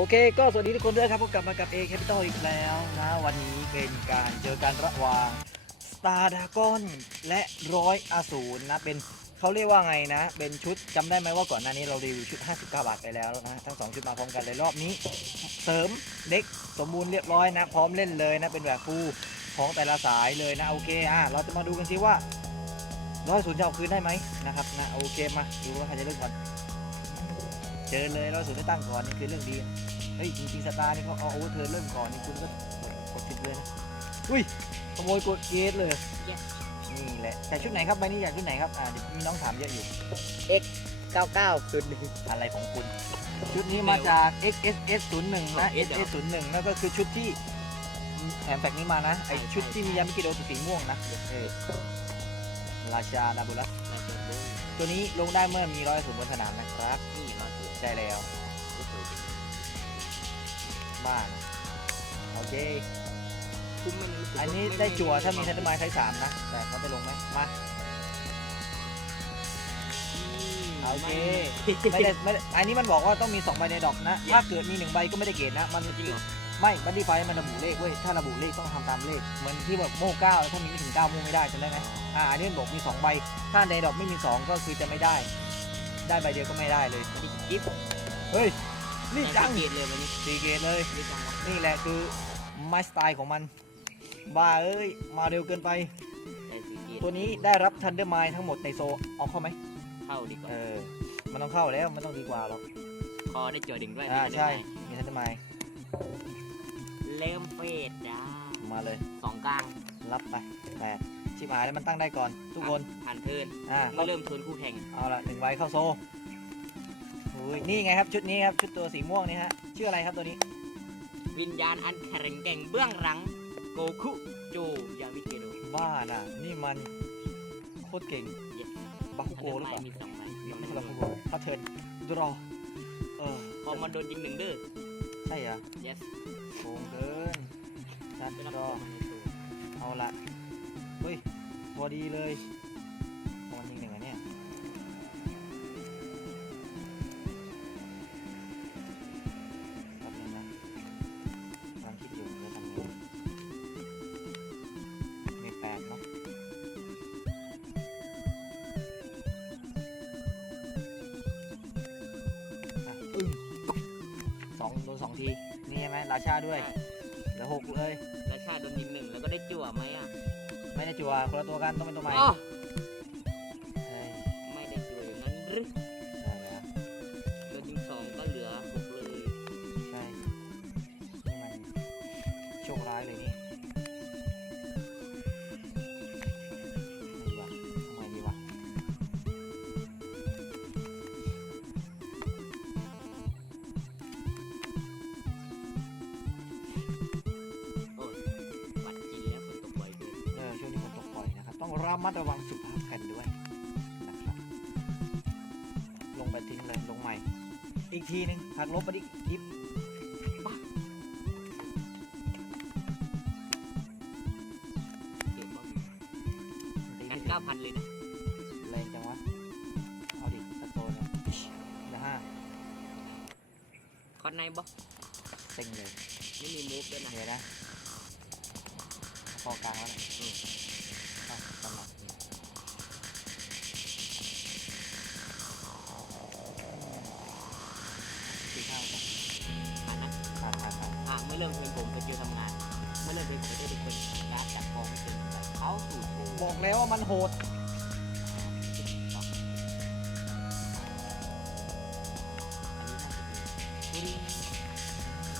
โอเค ก็สวัสดีทุกคนด้วยครับพบกลับมากับ A Capital อีกแล้วนะ วันนี้เป็นการเจอกันระหว่าง Star Dragon และร้อยอสูรนะ เป็นเขาเรียกว่าไงนะ เป็นชุดจำได้ไหมว่าก่อนหน้านี้เรารีวิวชุด 59 บาทไปแล้วนะ ทั้ง 2 ชุดมาพร้อมกันเลยรอบนี้ เสริมเด็กสมบูรณ์เรียบร้อยนะ พร้อมเล่นเลยนะ เป็นแบบฟูลของแต่ละสายเลยนะ โอเค อะ เราจะมาดูกันซิว่าร้อยศูนย์จะเอาคืนได้ไหมนะครับนะโอเคมาดูว่าใครจะเริ่มก่อน เจอเลยร้อยศูนย์ได้ตั้งก่อนนี่คือเรื่องดีเฮ้ยจริงๆสตาร์นี่เขาเอาโอเวอร์เทิร์นเริ่มก่อนนี่คุณก็กดผิดเลยนะอุ้ยขโมยกดเกตเลย Yes นี่แหละแต่ชุดไหนครับใบนี้อยากชุดไหนครับอ่าเดี๋ยวมีน้องถามเยอะอยู่ 99สุดหนึ่งอะไรของคุณ ชุดนี้มาจาก XSS 01นะอ๋อ S เหรอ XS 01นั่นก็คือชุดที่แถมแฟกนี้มานะไอใช่ชุดใช่ที่มียามิกิโดสีม่วงนะเออราชาดาบุรัส ตัวนี้ลงได้เมื่อมีร้อยศูนย์บนสนามนะครับนี่มาสวยใช่แล้วก็สวยจริงบ้าน โอเค คุ้มไหมรู้สึกอันนี้ม่ได้จั่วม่ถ้ามีทันเดอร์ไมล์ไทยสามนะ แต่เขาจะลงไหมมาอืมโอเคไม่ไม่ได้ไม่ได้อันนี้มันบอกว่าต้องมี2ใบในดอกนะ Yes ถ้าเกิดมี1ใบก็ไม่ได้เกรดนะ มันจริงเหรอ ไม่บัดดี้ไฟมันระบุเลขเว้ย ถ้าระบุเลขต้องทำตามเลข เหมือนที่แบบโม่เก้าถ้ามีไม่ถึง9โม่ไม่ได้จำได้ไหม อ่าอันนี้มันบอกมี2ใบถ้าในดอกไม่มี 2 ก็คือจะไม่ได้ ได้ใบเดียวก็ไม่ได้เลยอันนี้กิฟต์เฮ้ยนี่จังเกียรเลยวันนี้สีเกรดเลยนี่จังวะนี่แหละคือไมสไตล์ของมัน บ้าเอ้ย มาเร็วเกินไปได้สีเกียรตัวนี้ได้รับทันเดอร์ไมล์ทั้งหมดในโซเอาเข้าไหมเข้าดีกว่าเออมันต้องเข้าแล้วมันต้องดีกว่าหรอกคอได้เจอดึงด้วยอ่าได้ใช่ไหมมีทันเดอร์ไมล์เริ่มเฟดจ้ามาเลยสองกลางรับไปแปด ชิบหายแล้วมันตั้งได้ก่อนทุกคน ผ่านเทิร์นอ่าเมื่อเริ่มทวนคู่แข่งเอาละหนึ่งใบเข้าโซอุ้ยนี่ไงครับชุดนี้ครับชุดตัวสีม่วงนี่ฮะชื่ออะไรครับตัวนี้วิญญาณอันแข็งแกร่งเบื้องหลังโกคุโจยามิเกโด บ้าน่ะนี่มันโคตรเก่ง Yes บาคุโกหรือเปล่ามีสองใบไม่ใช่บาคุโกพัทเทิร์นดรอเออพอมันโดนยิงหนึ่งเด้อ ใช่เหรอ yes โกงเกินชัดไม่รับดรอตัวมันในตัวเอาละ เฮ้ย พอดีเลยตอนยิงหนึ่งอันเนี่ยแป๊บนึงนะกำลังคิดอยู่จะทำไงมีแปดเนาะอะอึ้งสองโดนสองที นี่ใช่ไหมราชาด้วย เหลือหกเลย แล้วชาโดนยิงหนึ่งแล้วก็ได้จั่วไหมอะ ไม่ได้จัวคนละตัวกันต้องเป็นตัวใหม่ อ๋อเฮ้ยไม่ได้จั่วอย่างนั้นหรือ ทีหนึงหักลบไปดิยิบเก็บบ้างตีงั้นไม่ถึเก้างพันเลยนะแรงจังวะ เอาดิสักโซนเนี่ยเหลือห้าคอนในบ่เต็งเลย ไม่มีมูฟด้วยนะเดี๋ยวนะพอกลางแล้วนะ มันโหดอันนี้น่าจะดี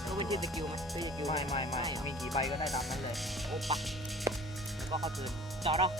ก็เป็นที่สกิลไหมที่สกิลไม่ไม่ไม่เหรอมีกี่ใบก็ได้ตามนั้นเลย โอ้ปะแล้วก็เข้าคืนจอดเอา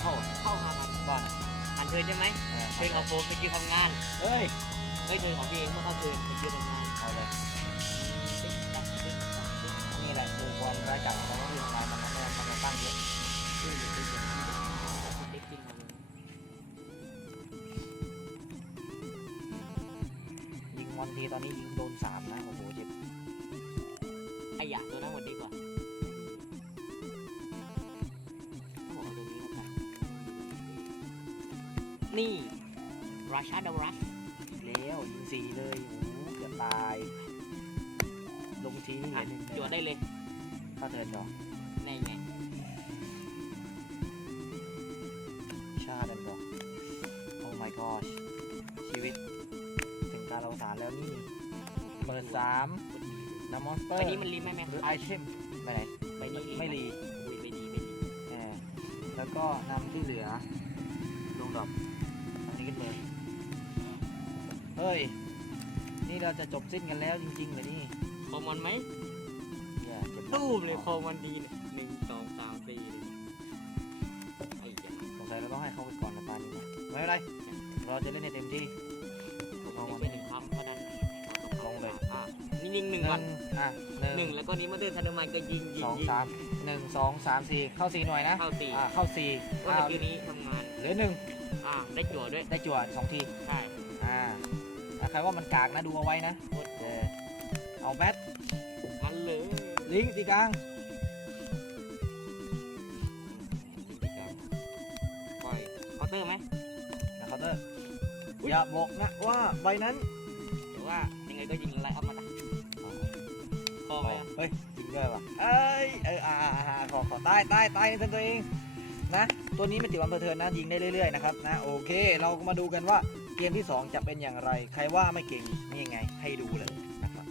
เข้าเข้าห้าพันบ้านพันเทิร์นใช่ไหมเออเทิร์นของโฟมสกิลทำงานเฮ้ยเฮ้ยเทิร์นของพี่เองเมื่อเข้าเทิร์นสกิลทำงานเอาเลยติ๊กตักติ๊กตักติ๊กนี่แหละคือความร้ายกาจของเราที่ทำงานมันมันมันมันตั้งเยอะ นี่ ราชาดารัสแล้วยิงสี่เลยโอ้โหเกือบตาย ลงทีนี่เหลือะอหนึ่งจั่วได้เลยเข้าเทิร์นดอกแน่ไงชาดันดอกโอ้ my gosh ชีวิตถึงการอวสานแล้วนี่เปิดสามน้ำมอนสเตอใบร์นี้มันรีไหมแม่หรือไอเทมไปไหนใบนี้ไม่รีอุ้ยไม่ดีไม่ดีแหมแล้วก็นำที่เหลือลงดอกอันนี้ขึ้นเลย เฮ้ย นี่เราจะจบสิ้นกันแล้วจริงๆเลยนี่คอมมันไหมอย่าเจ็บตู้มเลยคอมมันดีเนี่ยหนึ่งสองสามสี่เลยไอ้เหี้ยสงสัยเราต้องให้เขาไปก่อนนะตานี้นะไม่เป็นไร เราจะเล่นให้เต็มที่ผมเอาไปหนึ่งคำเท่านั้นลงเลยอะนี่ยิงหนึ่งหก่อนนึ่งอะหหนึ่นึ่งงแล้วก็นี้มาเดินทันดมันก็ยิงยิงสองยิงสามหนึ่งสองสามสี่เข้าสี่หน่วยนะเข้าสี่อ่าเข้าสี่ก็อ่าตะกี้นี้ทำงาน เหลือหนึ่งอ่าได้จั่วด้วย ได้จวดสองที ใช่ อ่า ถ้าใครว่ามันกากนะดูเอาไว้นะเออเอาแบทงั้นเลยลิงก์ตีกลางปล่อยเคาน์เตอร์ไหมนะเคาน์เตอร์อย่าบอกนะว่าใบนั้นหรือว่ายังไงก็ยิงไล่ออกมาตะคอไหมอะเฮ้ยจริงด้วยว่ะเอ้ยเอออ่าอ่าอ่าขอขอใต้ใต้ใต้เป็นตัวเองนะ ตัวนี้มันติดวันเพอร์เทิร์นนะยิงได้เรื่อยๆนะครับนะโอเค เรามาดูกันว่า เกมที่สองจะเป็นอย่างไร ใครว่าไม่เก่งนี่ยังไง ให้ดูเลยนะครับ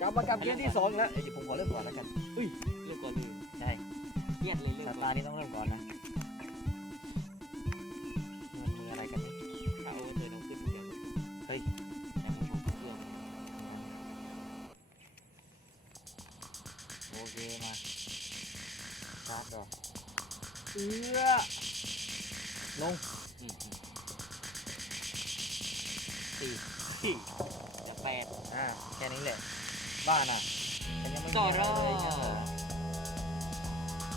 กลับมากับเกมที่สองแล้วเอ้ยเดี๋ยวผมขอเริ่มก่อนแล้วกันเรื่องก่อนลืมใช่เครียดเลยเรื่องสก่ตาอนร์นี้ต้องเริ่มก่อนนะมันมืออะไรกันนี่ถ้าโอเวอร์เทิร์นเอาขึ้นเดี๋ยวเฮ้ยยังไม่ถูกเครื่องโอเคมาชาร์จดอกเอื้อ ลงอืมสี่สี่จะแปดอ่าแค่นี้แหละ บ้านอะฉันยังไม่มีต่ออะไรรอเลยเนี่ยเหรอ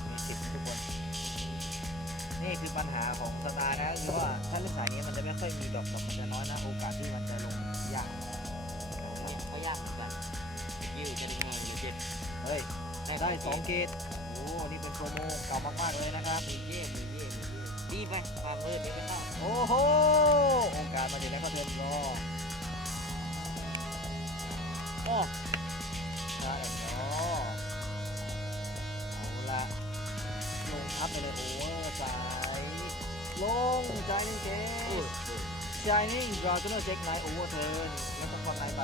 มีสิทธิ์ทุกคน นี่คือปัญหาของสตาร์นะคือว่าถ้าเล่นสายนี้มันจะไม่ค่อยมีดอกดอกมันจะน้อยนะ โอกาสที่มันจะลงยากเนี่ยก็ยากเหมือนกันยืดจะดึงเงินหรือเจ็ดเฮ้ย ได้สองเกตโอ้ นี่เป็นโปรโมเก่ามากๆเลยนะครับมีเย่มีเย่มีเย่ ดีไปความเออไม่เข้าโอ้โหโอกาสมาถึงแล้วก็เทินรอโอ้ใช่เนาะเอาละลงทับไปเลยโอเวอร์สายลงใจนิ่งเกโอ้ยใจนิ่งรอจนเช็คไนท์โอเวอร์เทิร์นแล้วก็คอนไนท์ไป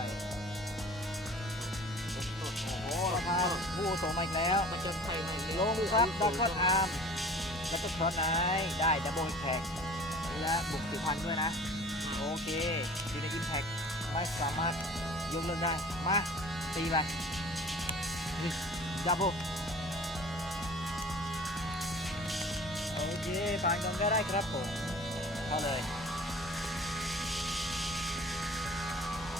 โอ้ราคาผู้โสมาอีกแล้วมาจนไฟมันลงครับดับเบิลอาร์ม แล้วก็ครอสไนท์ได้ดับเบิลแท็กและบุกสิพันด้วยนะ โอเคดีในอิมแพคไม่สามารถยกเลิกได้ มาตีไปนี่ดับเบิลโอเคผ่านกันก็ได้ครับผมเข้าเลย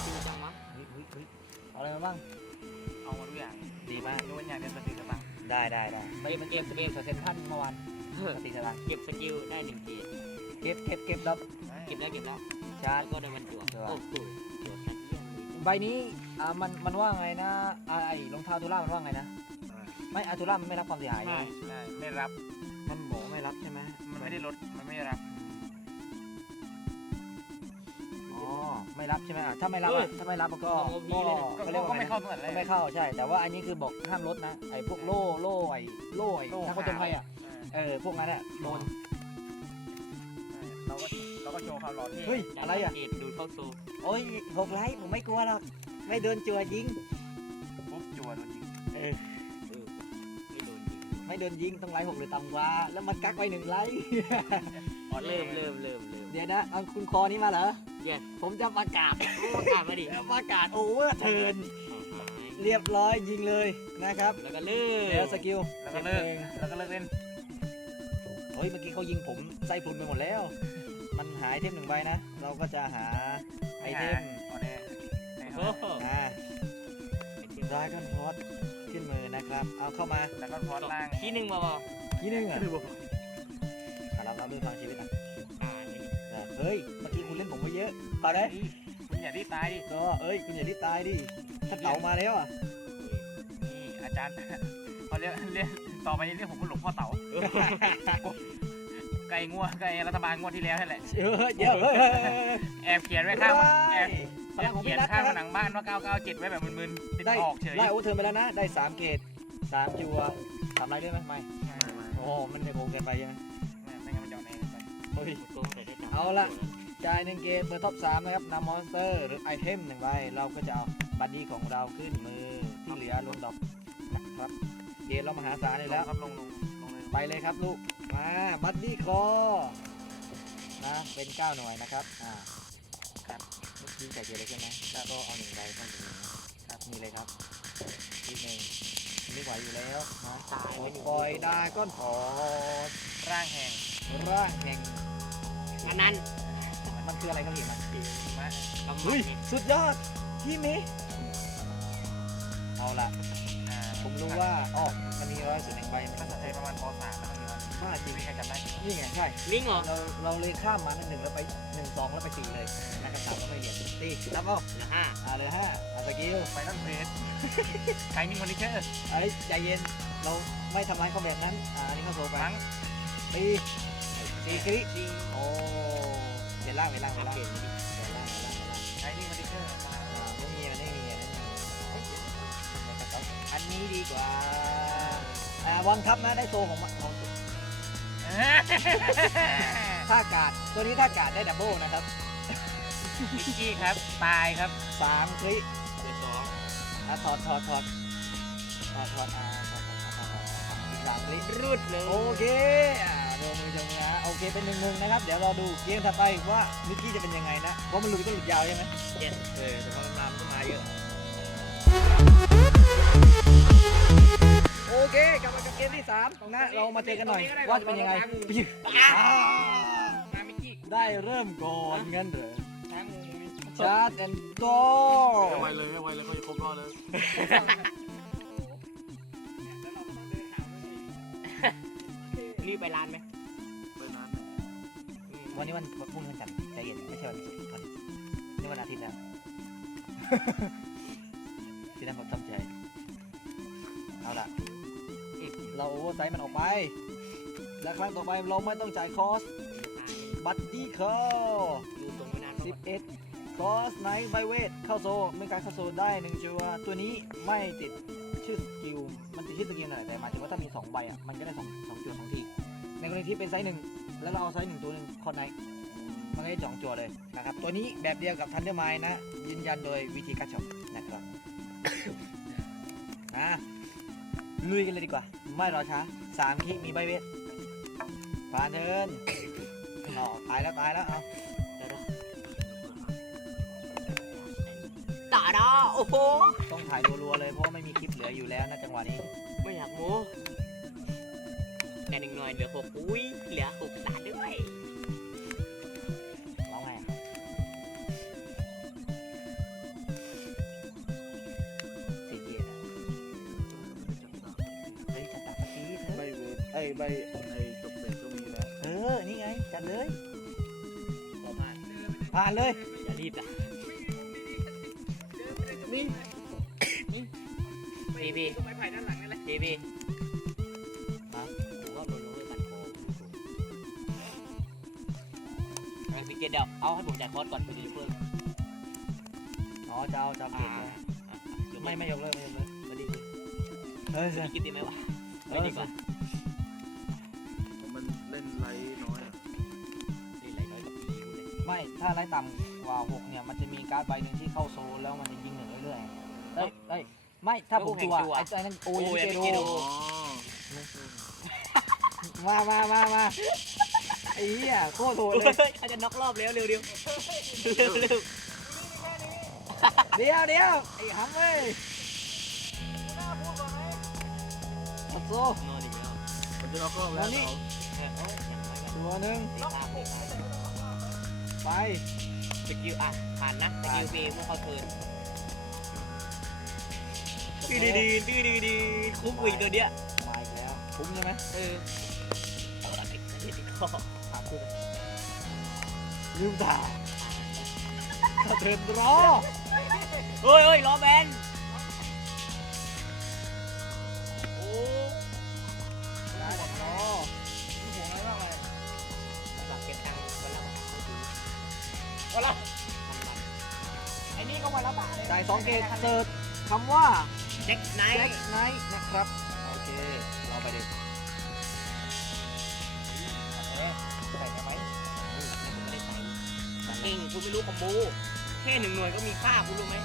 ดูจังวะเฮ้ยเฮ้ยเฮ้ยเอาอะไรมาบ้าง เอามาทุกอย่างดีมากยกเว้นอย่างเดียวสติสตังค์ได้ได้ได้ไม่เก็บมันเก็เก็บบสเก็กิบลเซ็นพันเมื่อวาน ปกติสตางค์เก็บสกิลได้หนึ่งเกตเก็บเก็บเก็บดับ เก็บแล้วเก็บแล้วชาร์จ แล้วก็ได้บรรจุเดี๋ยวโอ้โหจวดชั้นเยี่ยมเลยใบนี้อ่ามันมันว่าไงนะอ่าไอ้รองเท้าทูล่ามันว่าไงนะไม่อาทูล่ามันไม่รับความเสียหายใช่ใช่ไหมใช่ไม่รับมันบอกไม่รับใช่ไหมมันไม่ได้ลดมันไม่ได้รับ อ๋อไม่รับใช่ไหมอะถ้าไม่รับเอ้อะยถ้าไม่รับมันก็เอาก็เอาก็เรียกว่าก็ไงไม่นะเข้าตั้งแต่แรก็กไม่เข้าใช่ แต่ว่าอันนี้คือบอกห้ามลดนะไอ้พวกโล่โล่ไอ้โล่ไอ้โล่ถ้าคนจนภัยอะ เออพวกนั้นอะโดน เราก็เราก็โชว์ความหล่อเท่เฮ้ย อะไรอะ เกตดูเข้าโซ่โอ้ยหกไลท์ผมไม่กลัวหรอก ไม่โดนจัวยิง ปุ๊บจัวโดนยิงเออเออไม่โดนยิงไม่โดนยิงต้องไลท์หกหรือต่ำกว่า แล้วมันกักไปหนึ่งไลท์ อ๋อเริ่มเริ่มเริ่มเริ่ม เดี๋ยวนะเอาคุณคอนี้มาเหรอ Yes ผมจะประกาศ ประกาศมาดิประกาศโอเวอร์เทิร์นเรียบร้อยยิงเลยนะครับ แล้วก็เลิกเดี๋ยวสกิลแล้วก็เลิกองแล้วก็เลิกเล่น ฮ้ยเมื่อกี้เขายิงผมไส้พลุนไปหมดแล้ว มันหายเทมหนึ่งใบนะ เราก็จะหาไอเทมอ๋อเนี่ยให้โอ้เขาโหอ่าดราก้อนพอดขึ้นมือนะครับ เอาเข้ามาแล้วก็พอดล่างที่หนึ่งมาบอกที่หนึงอะอะเราเราดูทางชีวิตอะอ่านี่อะเฮ้ยเมื่อกี้คุณเล่นผมไปเยอะตอนไหนคุณอย่าที่ตายดิก็เอ้ยคุณอย่ารีบตายดิถ้าเต่ามาแล้วอะนี่อาจารย์เขาเรียกเรียกต่อไปนี้เรียกผมว่าหลวงพ่อเต๋า ไก่งัวไก่รัฐบาลงวดที่แล้วนั่นแหละ เยอะเยอะเฮ้ยเฮ้ยเฮ้ยเฮ้ยแอบเขียนไว้ข้างแอบพลังของเขีพี่ยนนัทข้างนะคผรับนังบ้านว่า 997 ไว้แบบมึนๆติดได้ออกเฉยได้โอเวอร์เทิร์นไปแล้วนะ ได้สามเกตสามจัวสามไรด้วยไหมไม่ไม่ไม่โอ้โหมันจะโกงเกินไปใช่ไหมไม่งั้นมันจะเอาไหนไปเฮ้ยโกงแต่ได้จับเอาละ จ่ายหนึ่งเกตเบอร์ท็อปสามนะครับนำมอนสเตอร์หรือไอเทมหนึ่งใบเราก็จะเอาบัดดี้ของเราขึ้นมือที่เหลือลงดอกนะครับ เกตเรามหาศาลเลยลแล้งวครับลงลงลงเลย ไปเลยครับลูกมาบัดดี้คอนะเป็นเก้าหน่วยนะครับอ่าครับดีใจเยอะเลยใช่ไหมแล้วก็เอาหนึ่งใบเข้าอยู่นะครับนี่เลยครับอีกหนึ่งไม่ไหวอยู่แล้วนะตายปไม่อยู่ล่อยดาก้อนพอดร่างแห่งร่างแห่งอันนั้นมันคืออะไรครับพี่มันมะกำมัเฮ้นยสุดยอดพี่มิเอาละอ่า ผมรู้ว่าอ๋อมันมีร้อยส่วนหนึ่งใบภาษาไทยประมาณป .3 แล้วต้องมีวันบ้าจริงไม่มีใครจำได้นี่ไงใช่ลิงเหรอ เราเราเลยข้ามมาหนึ่งแล้วไปหนึ่งสองแล้วไปสี่เลยนะครับสามแล้วไม่เรียนตีรับเอาเหลือห้าอ่าเลยห้าอ่าสกิลไฟนอลเพจใครมีคอนดิเชอร์เอ้ยใจเย็นเราไม่ทำร้ายเขาแบบนั้นอ่าอันนี้เขาโซไปมั้งตีตีกริจริงโอ้เดี๋ยวล่างเดี๋ยวล่างเดี๋ยวล่าง ดีกว่าอ่าวังทับนะได้โซของมันของท่ากาดตัวนี้ท่ากาดได้ดับเบิลนะครับนิกกี้ครับ ตายครับสามคลิเหลือสองอะถอดถอดถอดถอดถอดอ่าถอดถอดถอดถอดถอดอีกสามคลิรุดเลยโอเคอ่าโดนมือจงนะโอเคเป็นหนึ่งหนึ่งนะครับ เดี๋ยวรอดูเกมถัดไปว่านิกกี้จะเป็นยังไงนะเพราะมันหลุดก็หลุดยาวใช่ไหมเจ็ดเออแต่พอมันมามันก็มาเยอะ โอเคกลับมากับเกมที่สามนะเรามาเจอกันหน่อยว่าจะเป็นยังไงอ่ามามิกกี้ได้เริ่มก่อนงั้นเหรอช้างงูมีชาร์จแอนด์โกให้ไวเลยให้ไวเลยเขาจะครบรอบเลยรีบไปร้านไหมไปนั้นวันนี้วันพรุ่งนี้วันจันทร์ใจเย็นไม่ใช่วันศุกร์วันนี่วันอาทิตย์แล้วพี่นั่นผมตั้งใจ เอาล่ะเราโอเวอร์ไซส์มันออกไป และครั้งต่อไปเราไม่ต้องจ่ายคอส บัตตี้คออยู่ตรงไม่นาน11คอสไนท์ไบเวทเข้าโซไม่การเข้าโซได้หนึ่งจัวตัวนี้ไม่ติดชื่อสกิล มันติดชื่อสกิลหน่อยแต่หมายถึงว่าถ้ามี2ใบอะ มันก็ได้2 2จัวสองที ในกรณีที่เป็นไซส์หนึ่งแล้วเราเอาไซส์หนึ่งตัวหนึ่งคอนไนท์มันก็ได้สองจัวเลยนะครับ ตัวนี้แบบเดียวกับทันเดอร์ไมนะ ยืนยันโดยวิธีการช็อปนะครับ อะ ลุยกันเลยดีกว่า ไม่รอช้าสามคลิกมีใบเวทผ่านเทินอ๋อตายแล้วตายแล้วเอาตาดาโอ้โหต้องถ่ายรัวๆเลยเพราะว่าไม่มีคลิปเหลืออยู่แล้วนะจังหวะนี้ ไม่อยากโม้แต่หนึ่งหน่อยเหลือหกอุ้ยเหลือหกตาด้วย ผ่านเลย อย่ารีบอะนี่บีบีไม้ไผ่ด้านหลังนี่แหละบีบีผมว่าโดนรู้เลยกันโกงเออพี่เกดเดี๋ยวเอาให้ผมจ่ายคอร์สก่อนคุณจะเพิ่มอ๋อจะเอาจะเอาเกียร์เลยไม่ไม่ยกเลิกไม่ยกเลิกมาดีเฮ้ยพี่คิดดีไหมวะไม่ดีกว่า ไม่ถ้าไล่ต่ำกว่าหกเนี่ยมันจะมีการ์ดใบหนึ่งที่เข้าโซนแล้วมันจะยิงหนึ่งเรื่อยๆเอ้ยเอ้ยไม่ถ้าผมจัวไอ้ไอ้นั่นโอ้ยไม่เกโดอ๋อมามามามาไอ้เหี้ยโคตรโหดเลยเขาจะน็อกรอบแล้วเร็วเร็วเร็วเร็วเดี๋ยวเดี๋ยวไอ้ฮัมเว้ยโอ้โหนอนอีกแล้วมันจะล็อกรอบแล้วแล้วนี่เอาไงโอ้ยอย่างน้อยก็ตัวหนึ่งตีตามตีตาม ไปสกิลอะผ่านนะสกิลฟรีเมื่อเขาเทิร์นดื้อดื้อดื้อดื้อดื้อดื้อคุกอีกตัวเนี้ยมาอีกแล้วคุ้มใช่ไหมเออเอาละติดติดคอถามคุ้มลืมตาถ้าเทิร์นรอเฮ้ยเฮ้ยล้อแบน จ่ายสองเกตเสิร์ชคำว่าเด็กไนแจ็คท์ไนท์นะครับ โอเคเราไปดิเอ๊ะใส่ได้ไหมไม่ได้ใส่เก่งคุณไม่รู้คอมโบแค่หนึ่งหน่วยก็มีค่าคุณรู้ไหม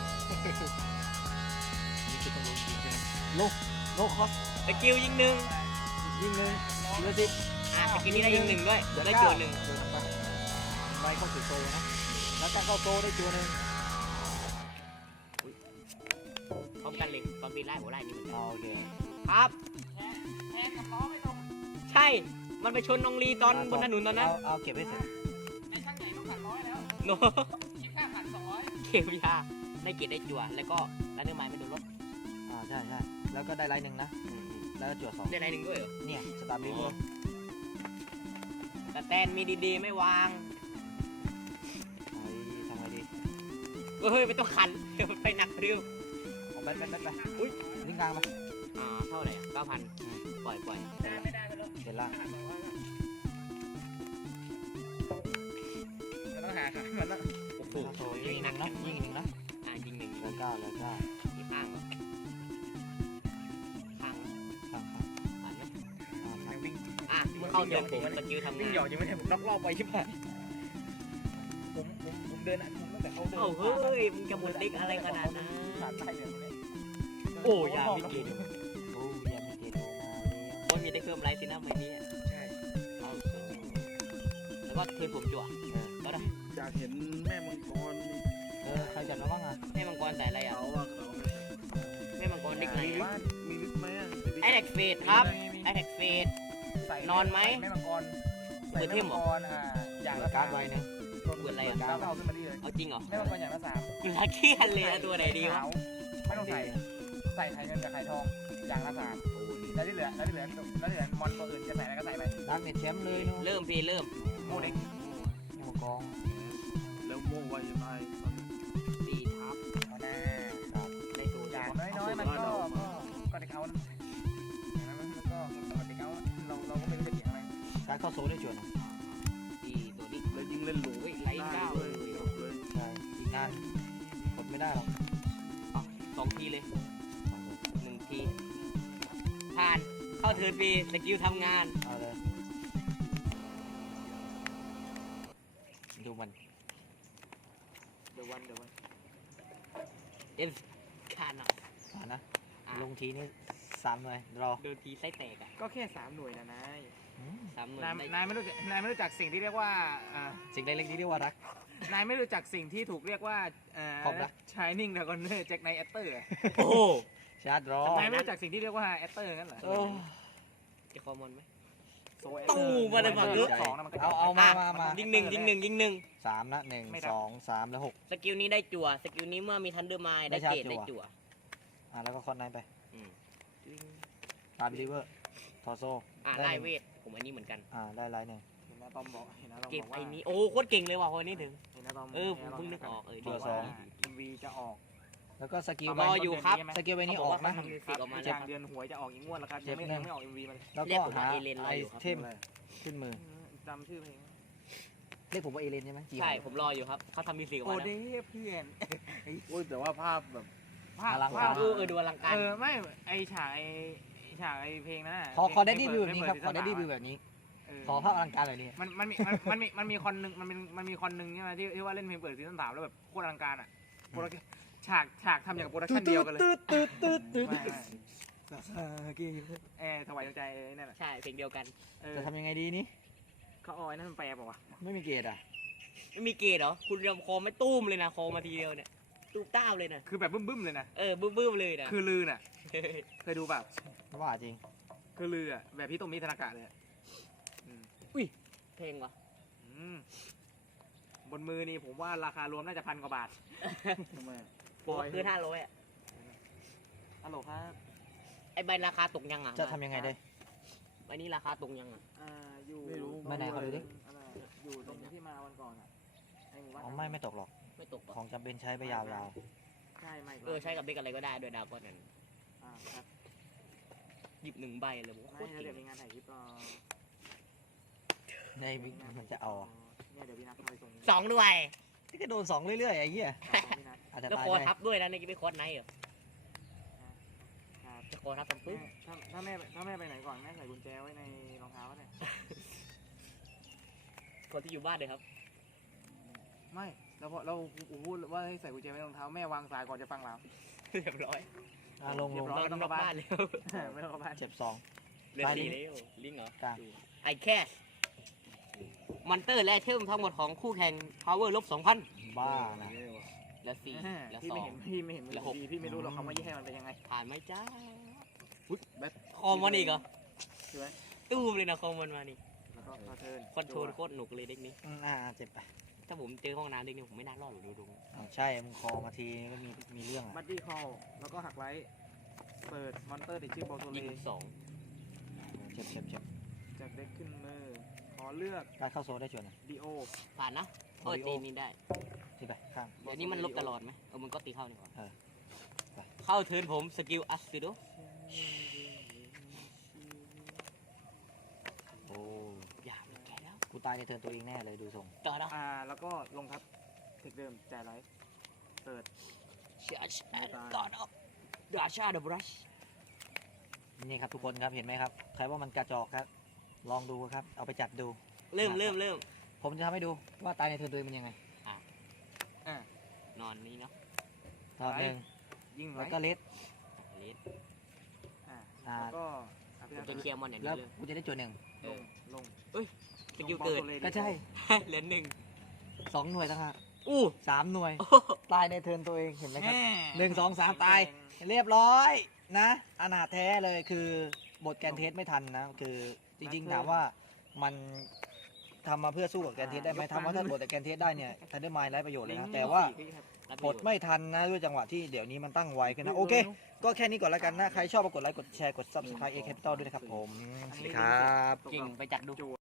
นี่คือต้องลงจริงใช่ไหมโลโลคอสสกิลยิงหนึ่งยิงหนึ่งทีละสิบอะสกิลนี้ได้ยิงหนึ่งด้วยได้เจอหนึ่งไปเข้าสู่โซนะแล้วการเข้าโซได้จัวหนึ่ง ร้อมกันเลยตอนปีไล่หัวไล่นี่เหมือนกันเอาโอเคครับใช่ มันไปชนน้องลีตอนบนถนนตอนนั้นเอาเอาเก็บไว้เสร็จโนเกมยาได้เกียรติได้จั่วแล้วก็ร้านเนื้อไม้ไม่โดนรถอ่าใช่ใช่แล้วก็ได้ไลน์หนึ่งนะ แล้วก็จัวสองได้ไรหนึ่งด้วยเหรอเนี่ยสตาร์บิโแต่แตนมีดีๆไม่วางเฮ้ยทำไงดี เฮ้ยไม่ต้องขันเดี๋ยวมันไปหนักเร็ว เอาแบทแบทแบทไปอุ้ยลิงกลางมาอ่าเท่าไหร่เก้าพันปล่อยปล่อยเสร็จละต้องหาขามันละโอ้โหโซยิยิงงหหนันึ่กงนะยิงอีกหนึ่งนะอ่ายิงหนึ่งเหลือเก้าเหลือเก้าที่ข้างเหรอข้างข้างข้างอ่านไหมอ่าข้างวิ่งอะเข้าเดือนผมสกิลทำวิ่งงานหยอกยังไม่ได้ผมล็อกรอบไปใช่ไหมผมผมผมเดินอะผมตั้งแต่เขาเดินเอ้าเฮ้ยมึงจะหมดติ๊กอะไรขนาดนั้นผ่านไล่เลยเนี่ยโอ้ยามิเกโดโอ้ยามิเกโดมาเลยก็มีได้เพิ่มไรสินะใบนี้ใช่เอาแล้วก็เทผมจั่วก็ได้อยากเห็นแม่มังกรนี่เออใครจับแล้วบ้างอะแม่มังกรใส่อะไรอะเขาว่าเขาแม่มังกรเด็กไหนมีลิอะฟต์มีลิฟต์ไหมอะไอแท็กเฟสครับไอแท็กเฟสใส่นอนไหมแม่มังกรเปิดเทมเหรอแม่มังกรอ่าอย่างเหลืละอการ์ดใบหนึงเปิดอะไรอะแล้วก็เอาขึ้นมาดิเลยเอาจริงเหรอแม่มังกรอย่างละสามกูรักเกียนเลยอะตัวไหนดีวะขาวไม่ต้องใส่ ใส่ไข่เงินกับไข่ทองอย่างละสามแล้วที่เหลือแล้วที่เหลือแล้วที่เหลือมอนตัวอื่นจะใส่อะไรก็ใส่ไปดักเน็ตแชมป์เลยเนาะเริ่มพี่เริ่มโมเด็กโอ้กองแล้วโม่ไวจะตายตอนนี้สี่ทับเอาหน้าได้สูอจ้ะย่างน้อยๆมันก็ก็ก็เด็กเอาอย่างนั้นมันก็ก็เด็กเอาเราเราก็ไม่รู้จะเกี่ยงอะไรการเข้าโซได้จัวหนึ่งสี่ตัวนี้แล้วยิงเล่นหลูโอ้ยไลท์เก้าเลยจบเลยใช่อีกนานกดไม่ได้หรอกสองทีเลย เข้าเทิร์นปีสกิลทำงาน เอาเลย ดูมัน เดี๋ยววันเดี๋ยววันเอ็นคานอะอ่านะ อะลงทีนี่สามหน่วยรอโดนทีไส้แตกอะก็แค่สามหน่วยนะนายอืมสามหมื่นนายได้นายไม่รู้จักนายไม่รู้จักสิ่งที่เรียกว่าอ่าสิ่งเล็กๆที่เรียกว่ารัก นายไม่รู้จักสิ่งที่ถูกเรียกว่าเอ่อ ความรัก Shining Dragon แจ็คไนแอตเตอร์โอ้โหชาร์จรอนายไม่รู้จักสิ่งที่เรียกว่าแอตเตอร์งั้นเหรอโอ้ จะคอมอนไหมโซแอตตู้เตอร์มาเลยฝั่งลึกสองนะมันก็เอาเอามามามายิงหนึ่งยิงหนึ่งยิงหนึ่งสามนะหนึ่งไม่รับสองสามแล้วหก สกิลนี้ได้จั่วสกิลนี้เมื่อมีทันเดอร์ไมล์ได้ไม่ใช่เกรดจั่วได้จั่วอ่าแล้วก็คอนไนไปอืมตาบิลิเวอร์ทอโซอ่าได้ไล่หนึ่งเวทผมอันนี้เหมือนกันอ่าได้ไลน์หนึ่ง เห็นนะตอมบอกเห็นนะตอมเก็บบอกไอ้ว่านี้โอ้โคตรเก่งเลยว่ะคนนี้ถึงเห็นนะตอมเออผมเพิ่งนึกออกเออดีบอกว่าอินวีจะออก แล้วก็สกิลรใบออยู่ครับ สกิลใบนี้ออกนะเขาบอกว่าเขาทำมิวสิกออกมาอีแล้วกเดือนหวยจะออกอีกงวดแล้วครับเจ็ยับงไม่หนึ่ยังงไม่ออกอินวีมันแล้วเรีก็ยกผมว่าหาเอเลนรอไออยู่ครับเทมขึ้นมือจำชื่อเพลงเรียกผมว่าเอเลนใช่ไหมจีใช่ ผมรออยู่ครับเขาทำมิวสิกออกโอมาเดแล้วเพื่อนโอ้ยแต่ว่าภาพแบบภาพอลังภาการพเออเออดูอลังการเออไม่ไอฉากไอฉากไอเพลงนั้นน่ะขอขอเพลได้งดีวิวแบบนี้ครับเพลงขอได้ดีวิวเปิแบบนี้เออขอภาพอลังการแบบนี้มันมันมีมันมันมีมันมีคอนหนึ่งมันเป็นมันมีคอนหนึ่งใช่ไหมที่ที่ว่าเล่นเพลงเปิดซีซั่นสามแล้วแบบโคตรอลังการอะโปรดัก ฉากฉากทำอย่างกับโปรดักชั่นเดียวกันเลยตืดตืดตืดตืดไม่ไม่เออถวายดวงใจเออนั่นแหละใช่เพลงเดียวกัน เออจะทำยังไงดีนี่ เขาเอาไอ้นั่นมันแปลเปล่าวะไม่มีเกรดอะ ไม่มีเกรดเหรอ คุณยอมคอไม่ตุ้มเลยนะคอมาทีเดียวเนี่ยตุ้มต้ามเลยนะ คือแบบบึ้มๆเลยนะ เออบึ้มบึ้มๆเลยนะคือลือน่ะ เคยดูแบบว่าจริง คือลืออะแบบพี่โตมิธนากะเลยอะอืมเพลงวะอืมบนมือนี่ผมว่าราคารวมน่าจะพันกว่าบาททำไม ผมว่าคือห้าร้อยอะฮัลโหลครับไอใบราคาตกยังอะจะทำยังไงได้ใบนี้ราคาตกยังอะอ่าอยู่ไม่รู้ไม่ไหนขอดูดิอะไรอยู่ตรงที่มาวันก่อนอะไอ้หมู่บ้านอ๋อไม่ไม่ตกหรอกไม่ตกหรขอองจำเป็นใช้ไปยาวใช่ไม่เออใช้กับเด็กอะไรก็ได้ด้วยดาวก้อนนั้นอ่าครับหยิบหนึ่งใบเลยผมว่าโคไม่ตรแล้วเก่เดี๋ยงวมีงานถ่ายคลิปต่อๆในวิมันจะเอาอะเนี่ยเดี๋ยวพี่นัทเข้าไปส่งสองด้วย ที่ก็โดนสองเรื่อยๆไอ้เหี้ยครับพี่นัทอาจจะแล้วตายคอได้ทับด้วยนะในกี้ไปคอร์สไนท์เหรอครับจะคอทับทำปึ๊บถ้าถ้าแม่ถ้าแม่ไปไหนก่อนแม่ใส่กุญแจไว้ในรองเท้าเนี่ยคนที่อยู่บ้านเลยครับไม่แล้วพอเราพูดว่าให้ใส่กุญแจไว้ในรองเท้าแม่วางสายก่อนจะฟังเรา เรียบร้อยอะลงลง นอนนอกบ้านเลยไม่ต้องเข้าบ้านเจ็บสอง เหลือไป สี่ลิงแล้วลิงก์เหรอกลางไอแคส มอนเตอร์และไอเทมทั้งหมดของคู่แข่ง power ลบสองพันบ้านะเย่ว่ะและสี่และพี่สอไม่ง เห็นพี่ไม่เห็นมือแล้วหก ดีพี่ไม่รู้หรอกคำว่าแย่มันเป็นยังไงผ่านไหมจ้าแบทคอมมันอีกเหรอใช่ไหมตู้มเลยนะคอมมันมานี่แล้วก็พอเทิร์นคอนโทรลโคตรหนุกเลยเด็กนี้ อืมอ่าเจ็บไปถ้าผมเจอห้องน้ำเด็กนี้ผมไม่น่ารอดหรอกดูดูอ่าใช่ มึงคอมาทีก็มีมีเรื่องอะบัดดี้คอลแล้วก็หักไลท์เปิดมอนเตอร์ติดชื่อบอลโทยิเลงสองเจ็บเจ็บเจ็บจากเด็กขึ้นมือ ขอเลือกการเข้าโซนได้ชวนหน่อยดีโอผ่านนะเออตีนี้ได้ที่ไปข้างเดี๋ยวนี้มันลบตลอดไหมเออมันก็ตีเข้านี่หว่าเออไปเข้าเทิร์นผมสกิลอัสซิโดโอ้อย่ามันแก่แล้ว กูตายในเทิร์นตัวเองแน่เลยดูทรงต่อแล้วอ่าแล้วก็ลงทับเทคเดิมจ่ายไลท์เปิดเชียร์ต่อแล้วดาชาเดอะบรัชนี่ครับทุกคนครับเห็นไหมครับ ใครว่ามันกระจอกครับ ลองดูครับ เอาไปจัดดู เริ่มเริ่มเริ่มผมจะทำให้ดูว่าตายในเทิร์นตัวเองเป็นยังไงนอนนี้เนาะตอนหนึ่งยิงไลแล้วท์ก็เลสเลสอ่าอ่าแล้วก็อะพี่ผมนัทจะเคลียร์มอนอย่างแล้วนี้เลยกูจะได้จุดหนึ่งลงลงสกิลเกิดงบอโทเลก็ใช่เหลือหนึ่งสองหน่วยต่างหากอู้สามหน่วยโอ้โหตายในเทิร์นตัวเองเห็นไหมครับแม่หนึ่งสองสามตาย เรียบร้อยนะอนาถแท้เลยคือบทแกนเทสไม่ทันนะ คือ จริงๆถามว่ามันทำมาเพื่อสู้กับแกนเทสได้ไหมทำมาถ้าบทแต่แกนเทสได้เนี่ยทันได้ไม้ไร้ประโยชน์เลยนะแต่ว่ารับปกระดโยชน์ไม่ทันนะด้วยจังหวะที่เดี๋ยวนี้มันตั้งไวขึ้นนะโอเค ก็แค่นี้ก่อนแล้วกันนะ ใครชอบก็กดไลค์กดแชร์กด subscribe เอ capital ด้วยนะครับผมสวัสดีครับจริงไปจัดดูจั่ว